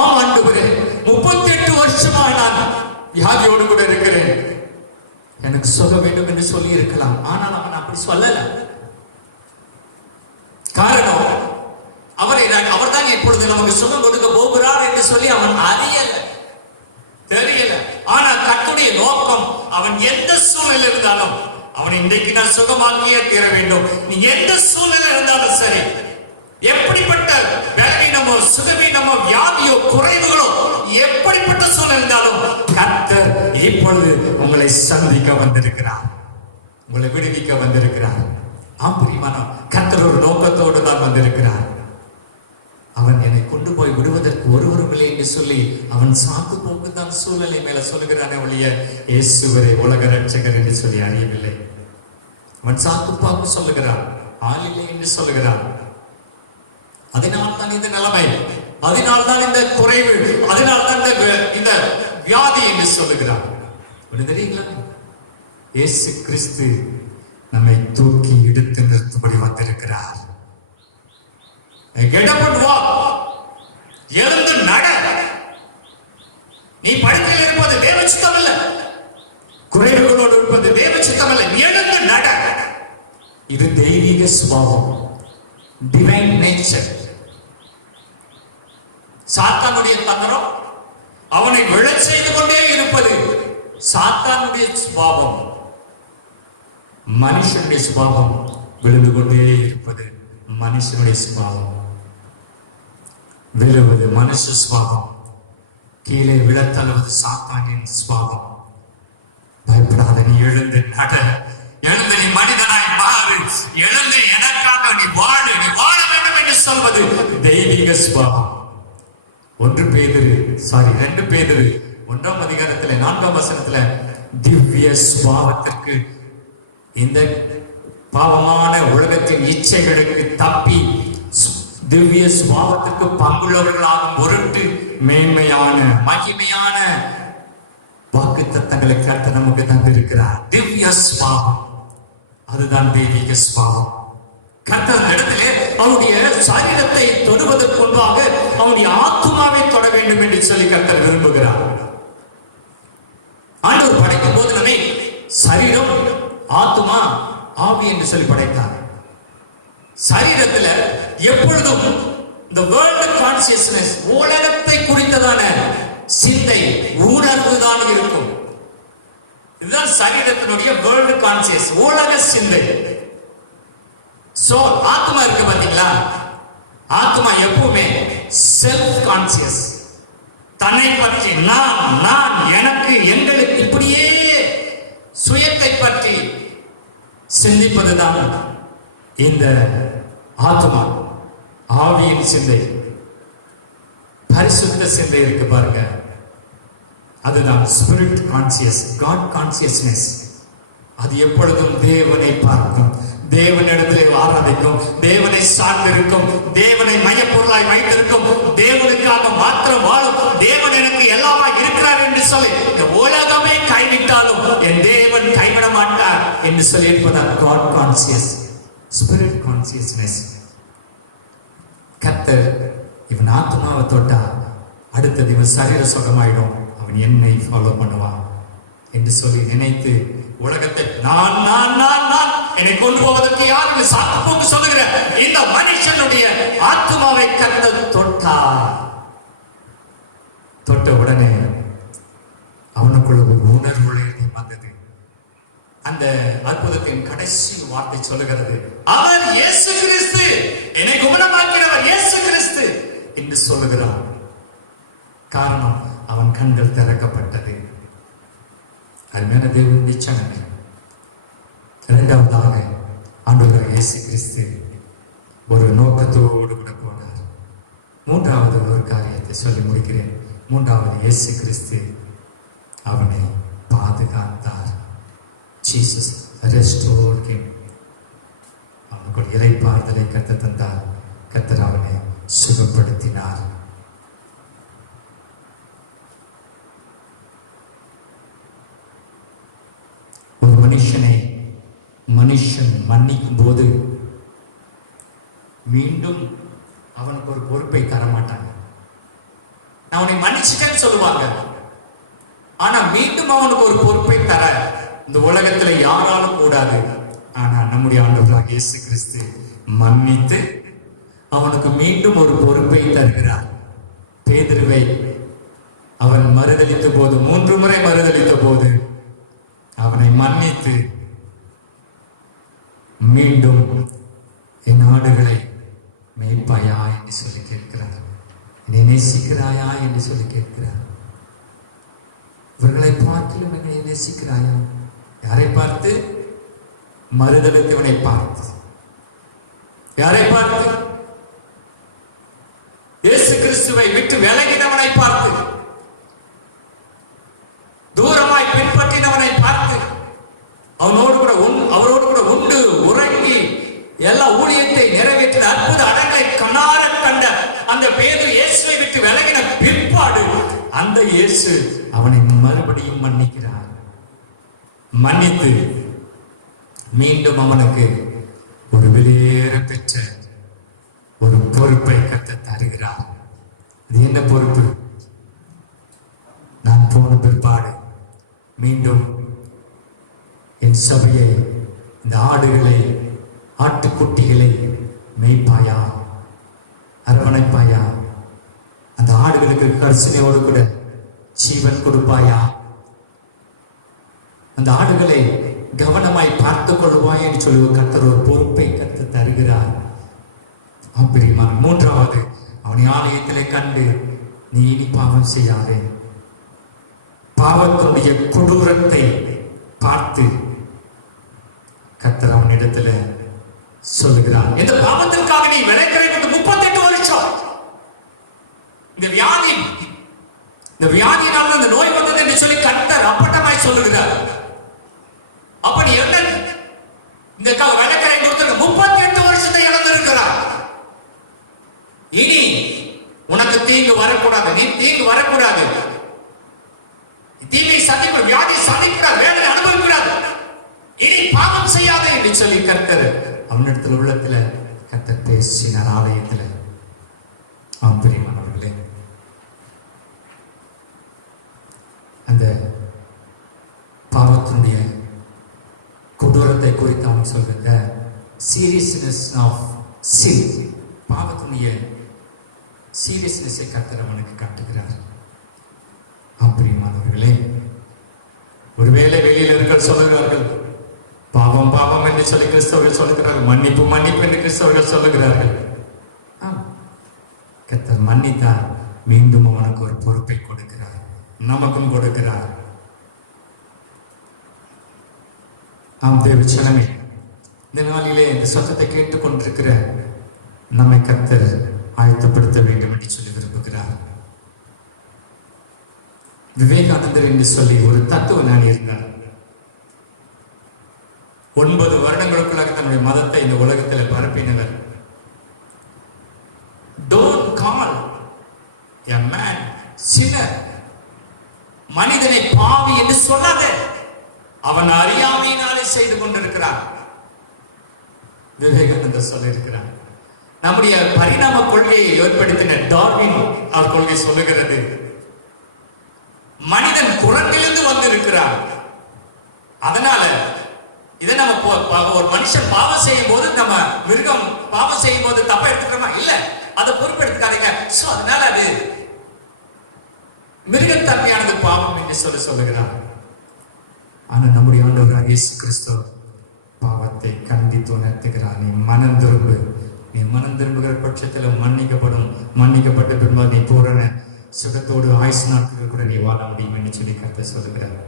ஆம் ஆண்டவரே, 38 வருஷமா நான் வியாதியோடு கூட இருக்கிறேன், எனக்கு சுகம் வேண்டும் என்று சொல்லி இருக்கலாம். ஆனால் அவன் அப்படி சொல்லல. காரணம், அவர்தான் இப்பொழுது நமக்கு சுகம் கொடுக்க போகிறார் என்று சொல்லி அவன் அறியல, தெரியல. ஆனால் கர்த்தருடைய நோக்கம், அவன் எந்த சூழ்நிலை இருந்தாலும் அவனை இன்றைக்கு நான் சுகமாக்கியே தீர வேண்டும். நீ எந்த சூழ்நிலை இருந்தாலும் சரி, எப்படிப்பட்ட பலவீனமோ சுகவீனமோ வியாதியோ குறைவுகளோ எப்படிப்பட்ட சூழ்நிலை இருந்தாலும் கர்த்தர் இப்பொழுது உங்களை சந்திக்க வந்திருக்கிறார், உங்களை விடுவிக்க வந்திருக்கிறார். ஆம்பரியமான கர்த்தர் ஒரு நோக்கத்தோடு தான் வந்திருக்கிறார். அவன் என்னை கொண்டு போய் விடுவதற்கு ஒருவரும் இல்லை என்று சொல்லி அவன் சாக்கு போக்கு தான் சூழ்நிலை மேல சொல்லுகிறானே ஒழிய இயேசுவரே உலக ரட்சகர் என்று சொல்லி அறியவில்லை. அவன் சாக்கு பாக்கு சொல்லுகிறான், ஆள் இல்லை என்று சொல்லுகிறான். அதனால்தான் இந்த நிலைமை, அதனால்தான் இந்த குறைவு, அதனால்தான் இந்த வியாதி என்று சொல்லுகிறான். தெரியுங்களா, இயேசு கிறிஸ்து நம்மை தூக்கி எடுத்து நிறுத்தும்படி வந்திருக்கிறார். எழுந்து நட. நீ படுக்கையில் இருப்பது தேவ சித்தம் அல்ல, குறைவுகளோடு இருப்பது தேவ சித்தம் அல்ல. எழுந்து நட. இது தெய்வீக சுபாவம், டிவைன் நேச்சர். சாத்தானுடைய தந்திரம் அவனை விழச் செய்து கொண்டே இருப்பது சாத்தானுடைய சுபாவம். மனுஷனுடைய சுபாவம் விழுந்து கொண்டே இருப்பது மனுஷனுடைய சுபாவம். விழுவது மனுஷ சுபாவம், கீழே விழத்தழுவது சாத்தானின் சுபாவம். பயப்படாத, நீ எழுந்து நட, எழுந்து நீ மனிதனாய் மாறு, எழுந்து எனக்காக நீ வாழ வேண்டும் என்று சொல்வது தெய்வீக சுபாவம். 2 பேதுரு 1ஆம் அதிகாரத்துல 4ஆம் வசனத்துல திவ்ய சுபாவத்திற்கு, இந்த பாவமான உலகத்தின் இச்சைகளுக்கு தப்பி திவ்ய சுபாவத்திற்கு பங்குள்ளவர்களாகும் பொருட்டு மேன்மையான மகிமையான வாக்கு தத்தங்களை கர்த்தர் நமக்கு தந்திருக்கிறார். திவ்ய சுபாவம், அதுதான் தெய்வீக சுபாவம். கர்த்தர் இடத்திலே அவனுடைய சரீரத்தை தொடுவதற்கு முன்பாக அவனுடைய ஆத்துமாவை தொட வேண்டும் என்று சொல்லி கர்த்தர் விரும்புகிறார். ஆண்டவர் படைக்கும் போது நம்மை சரீரம், ஆத்துமா, ஆவி என்று சொல்லி படைத்தார். சரீரத்துல எப்பொழுதும் இந்த வேர்ல்ட் கான்சியஸ்னஸ், உலகத்தை குறித்ததான சிந்தை, உணர்வு தான் இருக்கும். இதுதான் சரீரத்தினுடைய வேர்ல்ட் கான்சியஸ், உலக சிந்தை. சோ ஆத்மா இருக்கு பாத்தீங்களா, ஆத்மா எப்பவுமே செல்ஃப் கான்சியஸ், தன்னை பற்றி நான் எனக்கு எங்களுக்கு இப்படியே சுயத்தை பற்றி சிந்திப்பதுதான் இந்த ஆத்மா. ஆவியின் சிந்தை, பரிசுத்த சிந்தை இருக்கு பாருங்க, அதுதான் ஸ்பிரிட் கான்சியஸ், காட் கான்சியஸ்னஸ். அது எப்பொழுதும் தேவனை பார்க்கும், தேவனிடத்திலே ஆராதிக்கும், தேவனை சார்ந்திருக்கும், தேவனை மையப்பொருளாய் வைத்திருக்கும், தேவனுக்காக மாத்திரம் வாழும். தேவன் எனக்கு எல்லாமா இருக்கிறார் என்று சொல்லி இந்த உலகமே கைவிட்டாலும் என் தேவன் கைவிட மாட்டார் என்று சொல்லி இருப்பதால் God conscious, spirit consciousness. கர்த்தர் இவன் ஆத்மாவை தொட்டா அடுத்தது இவன் சரீர சுகமாயிடும், அவன் என்னை ஃபாலோ பண்ணுவான் என்று சொல்லி நினைத்து உலகத்தை நான் நான் நான் நான் என்னை கொண்டு போவதற்கு யார் என்று சாக்கு போக்கு சொல்லுகிற இந்த மனுஷனுடைய ஆத்மாவை கர்த்தர் தொட்டார். தொட்ட உடனே அவனுக்குள்ள ஒரு உணர்வு வந்தது. அந்த அற்புதத்தின் கடைசி வார்த்தை சொல்லுகிறது, அவர் இயேசு கிறிஸ்து, என்னை குணமாக்கிறவர் இயேசு கிறிஸ்து என்று சொல்லுகிறார். காரணம், அவன் கண்கள் திறக்கப்பட்டது. அருமையான தேவனுடைய சனமே, இரண்டாவதாக ஆண்டவர் இயேசு கிறிஸ்து ஒரு நோக்கத்தோடு கூட போனார். மூன்றாவது ஒரு காரியத்தை சொல்லி முடிக்கிறேன். மூன்றாவது, இயேசு கிறிஸ்து அவனை பாதுகாத்தார். Jesus restored him. அவனுக்கு ஒரு இறைப்பாறுதலை கர்த்தர் தந்தார். கர்த்தர் அவனை சுகப்படுத்தினார். ஒரு மனுஷன் மன்னிக்கும் போது மீண்டும் அவனுக்கு ஒரு பொறுப்பை தர மாட்டாங்க. நான் உன்னை மன்னிச்சுட்டேன்னு சொல்லுவாங்க, ஆனா மீண்டும் அவனுக்கு ஒரு பொறுப்பை தர இந்த உலகத்துல யாராலும் கூடாது. ஆனா நம்முடைய ஆண்டவராகிய இயேசு கிறிஸ்து மன்னித்து அவனுக்கு மீண்டும் ஒரு பொறுப்பை தருகிறார். பேதுருவை அவன் மறுதலித்த போது, 3 முறை மறுதலித்த போது அவனை மன்னித்து மீண்டும் என் ஆடுகளை மேய்ப்பாயா என்று சொல்லி கேட்கிறார். என்னை நேசிக்கிறாயா என்று சொல்லி கேட்கிறார். இவர்களை பார்த்து என்னை நேசிக்கிறாயா? யாரை பார்த்து? மறுதலித்தவனை பார்த்து. யாரை பார்த்து? இயேசு கிறிஸ்துவை விட்டு விலகினவனை பார்த்து, தூரமாய் பின்பற்றினவனை பார்த்து, அவரோடு கூட உண்டு உறங்கி எல்லா ஊழியத்தை நிறைவேற்றின அற்புத அடங்களை கண்ணார கண்ட அந்த பேதுரு இயேசுவை விட்டு விலகின பிற்பாடு அந்த இயேசு அவனை மறுபடியும் மன்னிக்கிறார். மன்னித்து மீண்டும் அவனுக்கு ஒரு வெளியேற பெற்ற ஒரு பொறுப்பை கர்த்தர் தருகிறார். அது என்ன பொறுப்பு? நான் போன பிற்பாடு மீண்டும் என் சபையை, இந்த ஆடுகளை, ஆட்டுக்குட்டிகளை மேய்ப்பாயா, அரவணைப்பாயா, அந்த ஆடுகளுக்கு கரிசனையோடு கூட ஜீவன் கொடுப்பாயா, அந்த ஆடுகளை கவனமாய் பார்த்துக் கொள்வாய் என்று சொல்லி கர்த்தர் ஒரு பொறுப்பை கர்த்தர் தருகிறார். அப்படிமான மூன்றாவது, அவனை ஆலயத்திலே கண்டு நீ இனி பாவம் செய்யாதே, பாவத்தினுடைய கொடூரத்தை பார்த்து கர்த்தர் அவனிடத்துல சொல்லுகிறார், இந்த பாவத்திற்காக நீ விளைக்கிற 38 வருஷம் இந்த வியாதியினால் அந்த நோய் வந்தது என்று சொல்லி கர்த்தர் அப்பட்டமாய் சொல்லுகிறார். அப்படி என்ன இந்த விளைக்கிற 38 வருஷத்தை இழந்திருக்கிறார். இனி உனக்கு தீங்கு வரக்கூடாது, நீ தீங்கு வரக்கூடாது, தீமை சந்திக்க, வியாதி சந்திக்கிறார், வேதனை அனுபவிக்கிறார், இனி பாவம் செய்யாதே என்று சொல்லி கர்த்தர் அவனிடத்தில் உள்ளத்துல கர்த்தர் பேசினார் ஆலயத்தில். பிரியமானவர்களே, அந்த பாவத்தினுடைய கொடூரத்தை குறித்து அவன் சொல்கிற சீரியஸ்னஸ் ஆஃப் சின், பாவத்தினுடைய சீரியஸ்னஸை கர்த்தர் அவனுக்கு காட்டுகிறார். பிரியமானவர்களே, ஒருவேளை வெளியில் இருக்க சொல்லுகிறார்கள், பாவம் பாவம் என்று சொல்லி கிறிஸ்தவர்கள் சொல்லுகிறார்கள், மன்னிப்பு மன்னிப்பு என்று கிறிஸ்தவர்கள் சொல்லுகிறார்கள். கர்த்தர் மன்னித்தார், மீண்டும் அவனுக்கு ஒரு பொறுப்பை கொடுக்கிறார், நமக்கும் கொடுக்கிறார். தேவச்சனமே, இந்த நாளிலே இந்த சத்தத்தை கேட்டுக்கொண்டிருக்கிற நம்மை கர்த்தர் ஆயத்தப்படுத்த வேண்டும் என்று சொல்லி விரும்புகிறார். விவேகானந்தர் என்று சொல்லி ஒரு தத்துவ ஞானி இருந்தார். 9 வருடங்களுக்குள்ளாக தன்னுடைய மதத்தை இந்த உலகத்தில் பரப்பினவர். Don't call a man sinner. மனிதனை பாவி என்று சொல்லாத, அவன் அறியாமையினாலே செய்து கொண்டிருக்கிறான். விவேகானந்தர் சொல்லியிருக்கிறார். நம்முடைய பரிணாம கொள்கையை ஏற்படுத்தின டார்வின் அவர் கொள்கை சொல்லுகிறது, மனிதன் குரங்கிலிருந்து வந்திருக்கிறார். அதனால இதை நம்ம ஒரு மனுஷன் பாவம் செய்யும் போது, நம்ம மிருகம் பாவம் செய்யும் போது தப்பா எடுத்துக்கிறோமா? இல்ல, அதை பொறுப்பெடுத்துக்காதீங்க. சோ அதனால அது மிருகத்தன்மையானது பாவம் என்று சொல்லுகிறார். ஆனா நம்முடைய ஆண்டவர் இயேசு கிறிஸ்து பாவத்தை கண்டித்து உணர்த்துகிறார். நீ மனம் திரும்பு, நீ மனம் திரும்புகிற பட்சத்தில் மன்னிக்கப்பட்ட பின்பு நீ பூரண சுகத்தோடு ஆயுசு நாட்கள் கூட நீ வாழ முடியும் என்று சொல்லி கர்த்தர் சொல்லுகிறார்.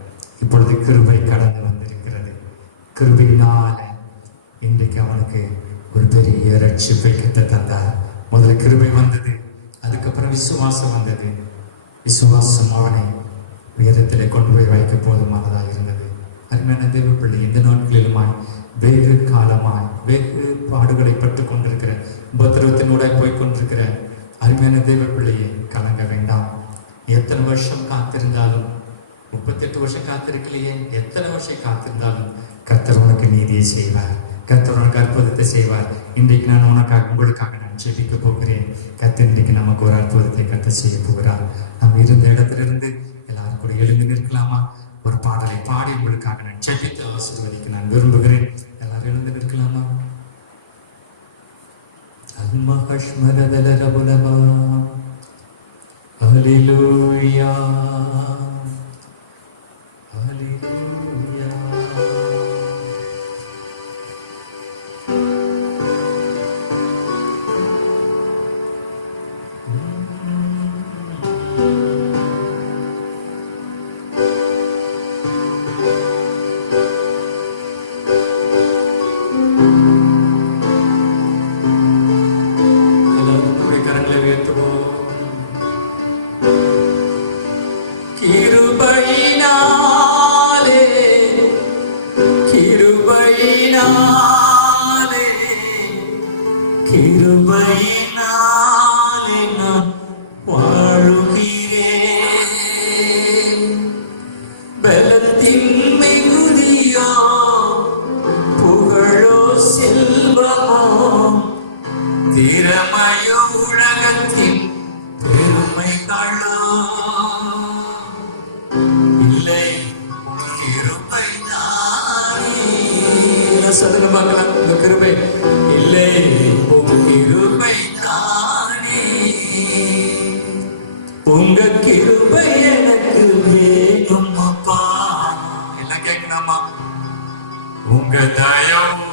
இப்பொழுது கிருபை கடந்து வந்திருக்கிறது. கிருபையினால இன்றைக்கு அவனுக்கு ஒரு பெரிய ரட்சிப்பை கர்த்தர் தந்தார். முதல்ல கிருபை வந்தது, அதுக்கப்புறம் விசுவாசம் வந்தது. விசுவாசம் அவனை வேதத்திலே கொண்டு போய் வைக்க போதுமானதாக இருந்தது. அருமையான தேவ பிள்ளை, இந்த நாட்களிலுமாய் வெகு காலமாய் வெகு பாடுகளை பட்டு கொண்டிருக்கிற, உபத்திரவத்தினூட போய்கொண்டிருக்கிற அருமையான தேவ பிள்ளையை கலங்க வேண்டாம். எத்தனை வருஷம் காத்திருந்தாலும், 38 வருஷம் காத்திருக்கலையே, எத்தனை வருஷம் காத்திருந்தாலும் கர்த்தர் உனக்கு நீதியை செய்வார். கர்த்தர் உனக்கு அற்புதத்தை செய்வார். இன்றைக்கு நான் உங்களுக்காக நான் ஜெபிக்க போகிறேன். கர்த்தர் இன்றைக்கு நமக்கு ஒரு அற்புதத்தை கர்த்தர் செய்ய போகிறார். நாம் இருந்த இடத்திலிருந்து எல்லாரும் கூட எழுந்து நிற்கலாமா? ஒரு பாடலை பாடி உங்களுக்காக நான் ஜெபித்து ஆசீர்வதிக்க நான் விரும்புகிறேன். எல்லாரும் எழுந்து நிற்கலாமா? அல்மஹஷ்மரதலரபுலமா ஹல்லேலூயா ஹல்லேலூயா. உங்க கிருபை எனக்கு வேணும் அப்பா. எல்லாம் கேட்கணுமா? உங்க தயவு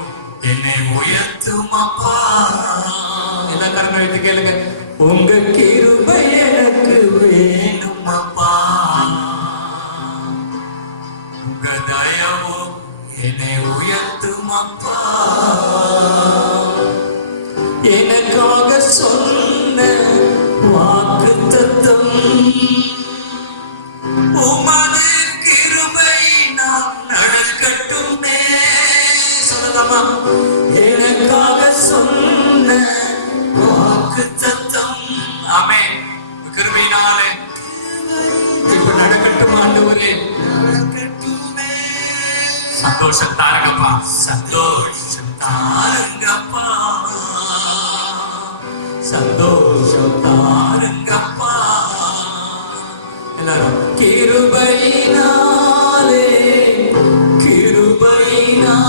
என்னை உயர்த்தும் அப்பா. எல்லாம் கரங்களை வைத்து கேளுங்க. உங்க கிருபை எனக்கு வேணும் அப்பா. உங்க தயவு என்னை உயர்த்தும் அப்பா. எனக்காக சொன்ன வாக்குத்தத்தம் உமது கிருபை நாம் நடக்கட்டுமே. சொல்லலாமா? எனக்காக சொன்ன வாக்குத்தத்தம் ஆமென். கிருபையினாலே இப்ப நடக்கட்டும் ஆண்டவரே. நடக்கட்டுமே. சந்தோஷம் தாருங்கப்பா, சந்தோஷம் தாருங்கப்பா, சந்தோஷம் தாருங்கப்பா. எல்லாரும் கிருபையினாலே கிருபையினாலே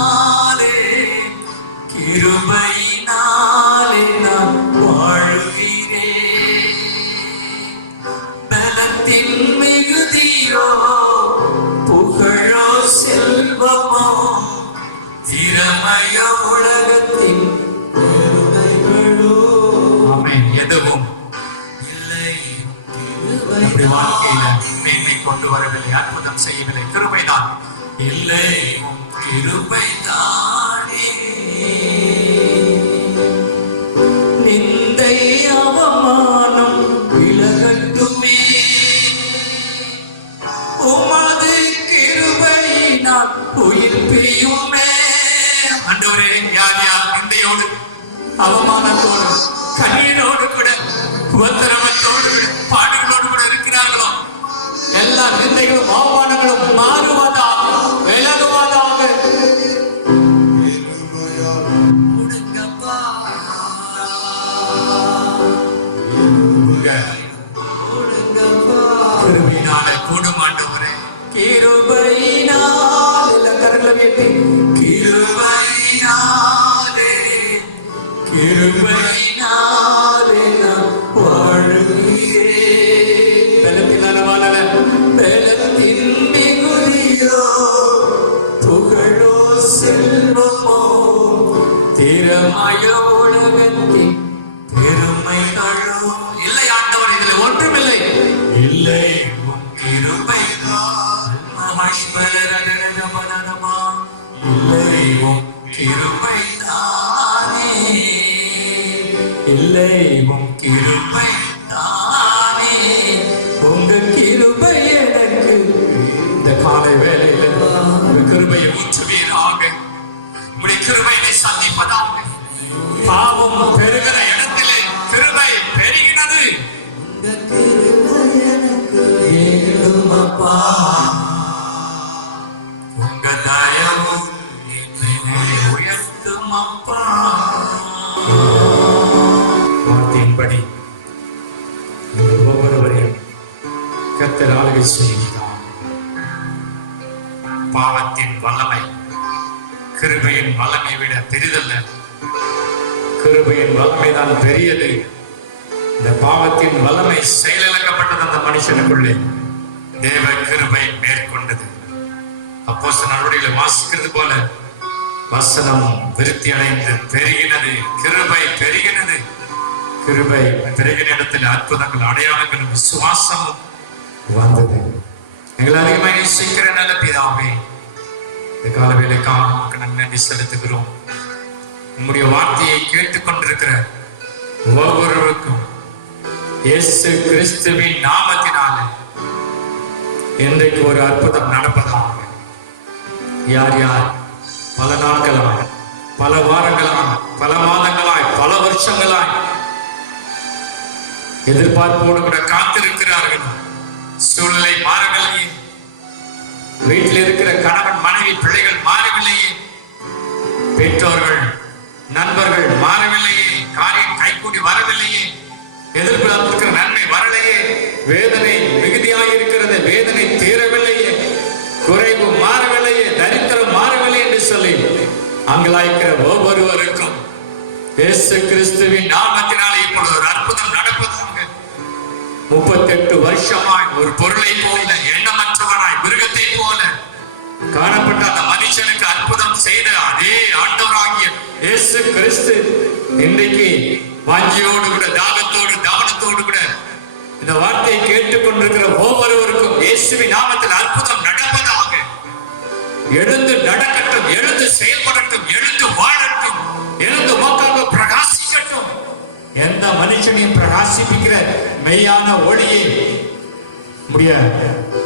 கிருபையினாலே நான் வாழ்கிறேன். பலத்தின் மிகுதியோ புகழோ செல்வமோ திறமையோ உலகத்தின் எதுவும் இல்லை. நம்முடைய வாழ்க்கையில மேன்மை கொண்டு வரவில்லை, அற்புதம் செய்யவில்லை. கிருபைதான். இல்லை, கிருபைதானே. நிந்தை அவமானம் விலகட்டுமே. உமது கிருபையினால் உயிர் பிரியுமே. ஆண்டவரே, யார் யார் நிந்தையோடு அவமானத்தோடு கண்ணீரோடு கூட உபத்திரவத்தோடு கூட பாடுகளோடு கூட இருக்கிறார்களோ, எல்லா நிந்தைகளும் அவமானங்களும் மாறுவதாக, விலகுவதாக. கிருபையினாலே கூடும் ஆண்டவரே, கிருபையினாலே எல்லாம் கரங்களை உயர்த்தி, கிருபையினாலே கிருபையினாலே நான் வாழ்கிறேன். பலத்தினால வாழல, பலத்தின் மிகுதியோ புகழோ செல்வமோ திறமையோ உலகத்தின் பெருமைகளோ இல்லை ஆண்டவன், இதில் ஒன்றுமில்லை. இல்லை உன் கிருபைதான், இல்லை உன் கிருபைதானே, இல்லை உன் கிருபைதானே. உங்க கிருபை எனக்கு இந்த காலை வேளையில உங்க கிருபையை ஊற்றுவீராக. உங்களுடைய கிருபையை சந்திப்பதாக. பாவம் பெருகிற இடத்திலே கிருபை பெருகினது. உங்க தயவு என்னை உயர்த்தும் அப்பா. வார்த்தையின்படி ஒவ்வொருவரையும் கர்த்தர் ஆளுகை செய்கிறார். பாவத்தின் வல்லமை கிருபையின் வல்லமை விட பெரிதல்ல. கிருபையின் வல்லமை தான் பெரியது. இந்த பாவத்தின் வல்லமை செயலிழக்கப்பட்டது அந்த மனுஷனுக்குள்ளே. தேவ கிருபை மேற்கொண்டது. அப்போஸ்தலர் நடவடிக்கைகளை வாசிக்கிறது போல வசனம் விருத்தி அடைந்து பெருகினது, கிருபை பெருகினது. கிருபை பெருகின இடத்தில் அற்புதங்கள், அடையாளங்களும் விசுவாசமும் வந்தது. எங்களை அதிகமாக நேசிக்கிற நல்ல பிதாவே, இந்த கால வேளைக்காக நமக்கு நன்றி செலுத்துகிறோம். உம்முடைய வார்த்தையை கேட்டுக்கொண்டிருக்கிற ஒவ்வொருவருக்கும் இயேசு கிறிஸ்துவின் நாமத்தினாலே இன்றைக்கு ஒரு அற்புதம் நடப்பதாக. யார் யார் பல நாட்களாய், பல வாரங்களாய், பல மாதங்களாய், பல வருஷங்களாய் எதிர்பார்ப்போடு கூட காத்திருக்கிறார்கள். சூழ்நிலை மாறவில்லையே, வீட்டில் இருக்கிற கணவன் மனைவி பிள்ளைகள் மாறவில்லையே, பெற்றோர்கள் நண்பர்கள் மாறவில்லையே, காரியம் கைகூடி வரவில்லையே, எதிர்பார்த்திருக்கிற நன்மை வரலையே, வேதனை மிகுதியாயிருக்கிறது, வேதனை தீரவில்லையே, குறைவு மாறவில்லையே, தரித்திரம் மாறவில்லை என்று சொல்லி அங்கலாய்க்கிற ஒவ்வொருவருக்கும் இயேசு கிறிஸ்துவின் நாமத்தினாலே இப்பொழுது ஒரு அற்புதம் நடப்பதாக. 38 வருஷமாய் ஒரு பொருளை போல, எண்ணமற்றவனாய், மிருகத்தை போல காணப்பட்ட அந்த மனுஷனுக்கு அற்புதம் செய்த அதே ஆண்டவராகிய இயேசு கிறிஸ்து இன்றைக்கு வாஞ்சியோடு கூட, தாகத்தோடு, கவனத்தோடு கூட இந்த வார்த்தையை கேட்டுக்கொண்டிருக்கிற ஒவ்வொருவருக்கும் இயேசுவின் நாமத்தில் அற்புதம் நடப்பதாக. எழுந்து நடக்கட்டும், எழுந்து செயல்படட்டும், எழுந்து வாழட்டும், எழுந்து மக்களாக பிரகாசிக்கட்டும். எந்த மனுஷனையும் பிரகாசிப்பிக்கிற மெய்யான ஒளியை முடிய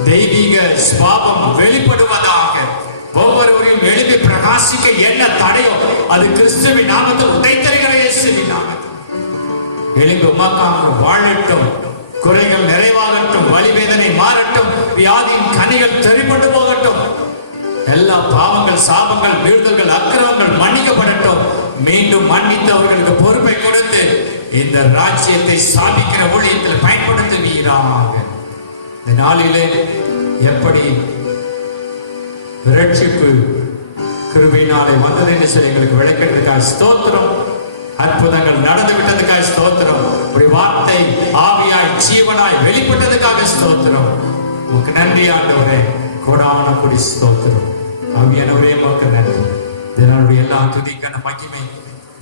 தெய்வீக ஸ்வாபம் வெளிப்படுவதாக. ஒவ்வொருவரையும் எழுதி பிரகாசிக்க என்ன தடையோ அது கிறிஸ்துவின் நாமத்தில் உடைத்தருகிற இயேசுவின் நாமத்தில் எழுந்து உமக்காக வாழட்டும். குறைகள் நிறைவாகட்டும், வலிவேதனை மாறட்டும், வியாதியின் கனிகள் தெரிப்பட்டு போகட்டும். எல்லா பாவங்கள், சாபங்கள், வீழ்தல்கள், அக்கிரமங்கள் மன்னிக்கப்படட்டும். மீண்டும் மன்னித்தவர்களுக்கு பொறுப்பை கொடுத்து இந்த ராஜ்யத்தை ஸ்தாபிக்கிற ஊழியத்தில் பயன்படுத்துவீராக. இந்த நாளிலே எப்படி ரட்சிப்பு கிருபையினாலே வந்தது என்று சொல்லி எங்களுக்கு விளக்கிறதுக்காக ஸ்தோத்திரம். அற்புதங்கள் நடந்து விட்டதுக்காக ஸ்தோத்திரம். ஒரு வார்த்தை ஆவியாய் ஜீவனாய் வெளிப்பட்டதுக்காக ஸ்தோத்திரம். உனக்கு நன்றி ஆண்டவரே, கோடான கொடி ஸ்தோத்திரம். ஆவியானவரே உமக்கு நன்றி. இதனுடைய எல்லா துதிக்கான மகிமை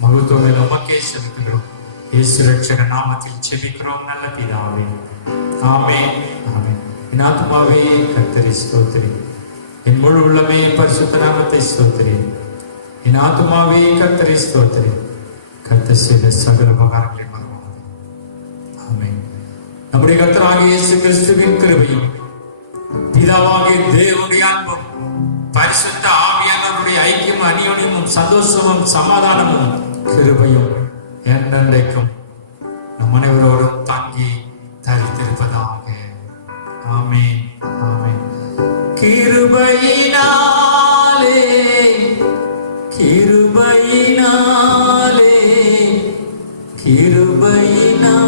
மகத்துவங்கள் உமக்கே செலுத்துகிறோம். இயேசு ரட்சக நாமத்தில் ஜெபிக்கிறோம் நல்ல பிதாவே, ஆமென், ஆமென். என் ஆத்துமாவே கர்த்தரை ஸ்தோத்திரி, என் முழு உள்ளமே பரிசுத்த நாமத்தை ஸ்தோத்திரி. என் ஆத்துமாவே கர்த்தரை ஸ்தோத்திரி, கர்த்தர் செய்த சகல உபகாரங்களை மறவாதே. ஆமென். நம்முடைய கர்த்தராகிய இயேசு கிறிஸ்துவின் கிருபையும் பிதாவாகிய தேவனுடைய அன்பும் பரிசுத்த ஆவியானவருடைய ஐக்கியம், அந்யோன்யமும், சந்தோஷமும், சமாதானமும், கிருபையும் என்றென்றைக்கும் நம் அனைவரோடும் தங்கி தரித்திருப்பதாக. ஆமென், ஆமென். கிருபையினாலே கிருபையினாலே கிருபையினாலே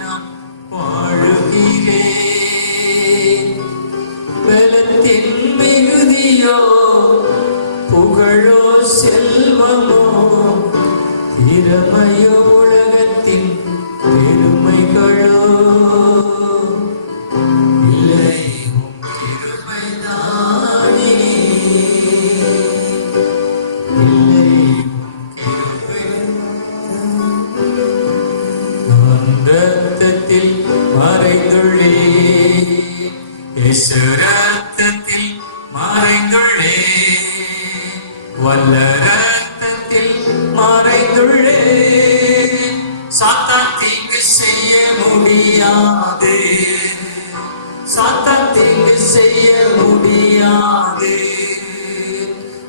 நான் வாழுகிறேன். பலத்தின் மிகுதியோ புகழோ செல்வமோ திறமையோ உலகத்தின் பெருமைகளோ இல்லை, உம் கிருபைதானே. இல்லை, உம் கிருபை. நான் இரத்தத்தில் மறைந்துள்ளேன், இயேசு இரத்தத்தில் மறைந்துள்ளேன், வல்ல இரத்தத்தில் மறைந்துள்ளேன். சாத்தான் தீங்கு செய்ய முடியாது, சாத்தான் தீங்கு செய்ய முடியாது.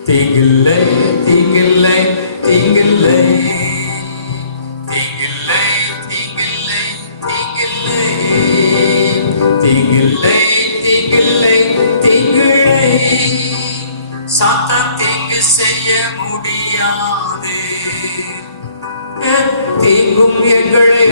தீங்கில்லை, தீங்கில்லை, தீங்கில்லை, தீங்கில்லை, தீங்கில்லை, தீங்கில்லை, தீங்கில்லை, தீங்கில்லை, தீங்கில்லை. சாத்தான் தீங்கு செய்ய முடியாது. தீங்கும் எங்களை